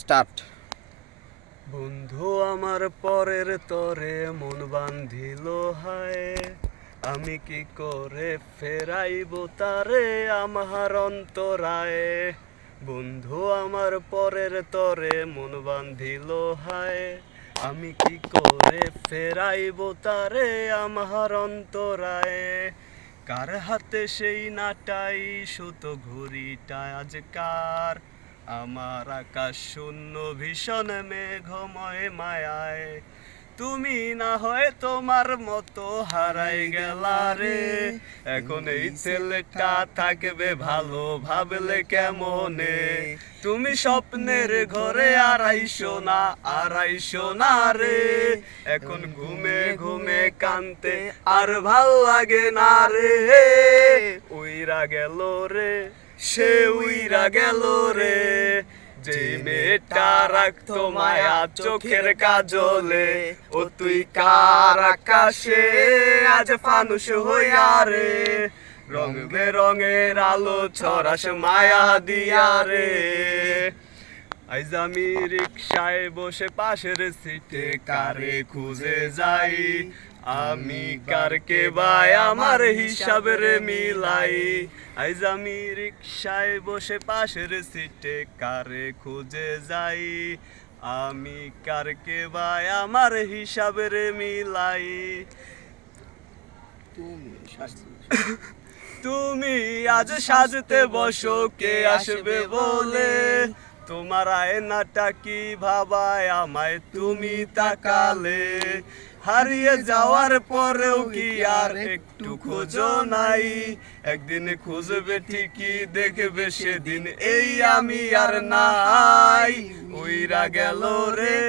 Start. বন্ধু আমার পরের তরে মন বান্ধিল হায়, আমি কি করে ফেরাইব তারে আমার অন্তরায়। বন্ধু আমার পরের তরে মন বান্ধিল হায়, আমি কি করে ফেরাইব তারে আমার অন্তরায়। কার হাতে সেই নাটাই সুতো ঘুড়িটা আজকার, আমার আকাশ শূন্য ভীষণ মেঘময় মায়ায়। তুমি না হয় তোমার মতো হারাই গেলা রে, এখন এই ছেলেটা থাকবে ভালো ভাবলে কেমনে। তুমি স্বপ্নের ঘরে আড়াইশো না রে, এখন ঘুমে ঘুমে কানতে আর ভাল লাগে না রে। উইরা গেল রে, সে উইরা গেল রে, যে মেয়েটা রাখতো মায়া চোখের কাজলে। ও তুই কার আকাশে আজ ফানুষ হইয়া রে, রং বেরঙের আলো ছড়াস মায়া দিয়া রে। আজ আমি রিক্সায় বসে পাশের সিটে কারে খুঁজে যাই, আমি কারকে ভাই আমার হিসাবের মিলাই। আজ আমি রিক্সায় বসে পাশের সিটে কারে খুঁজে যাই, আমি কারকে ভাই আমার হিসাবের মিলাই। তুমি আজ সাজতে বসো কে আসবে বলে, তোমার আয়নাটা কি ভাবায় আমায় তুমি তাকালে। হারিয়ে যাওয়ার পরেও কি আর একটু খোঁজো নাই, একদিন খুঁজবে ঠিকই দেখবে সেদিন এই আমি আর নাই। উইরা গেল রে,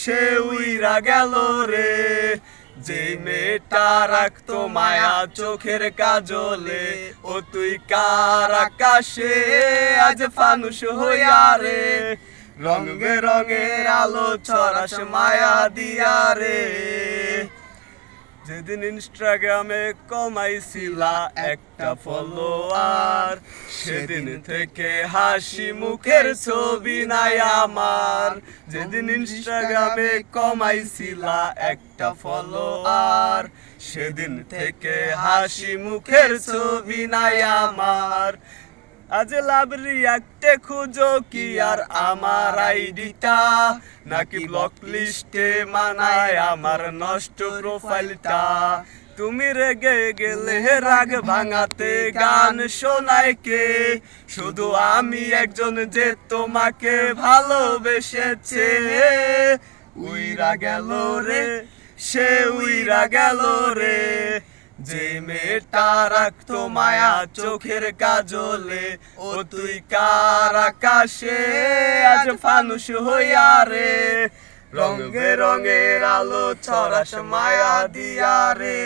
সে উইরা গেল রে, যে মেয়েটা রাখতো মায়া চোখের কাজলে। ও তুই কার আকাশে আজ ফানুষ হইয়া রে, রং বেরঙের আলো ছড়াস মায়া দিয়া রে। যেদিন ইনস্টাগ্রামে কমাইছিলা একটা ফলোয়ার, সেদিন থেকে হাসি মুখের ছবি নাই আমার। যেদিন ইনস্টাগ্রামে কমাইছিলা একটা ফলোয়ার, সেদিন থেকে হাসি মুখের ছবি নাই আমার। আজ লাভ রিয়াক্টে খুঁজো কি আর আমার আইডিটা, নাকি ব্লক লিস্টে মানায় আমার নষ্ট প্রোফাইলটা। তুমি রেগে গেলে রাগ ভাঙাতে গান শোনায় কে, শুধু আমি একজন যে তোমাকে ভালোবেসেছে। উইরা গেল রে, সে উইরা গেল রে, যে মেয়েটা রাখতো মায়া চোখের কাজলে। ও তুই কার আকাশে আজ ফানুষ হইয়া রে, রং বেরঙের আলো ছড়াস মায়া দিয়া রে।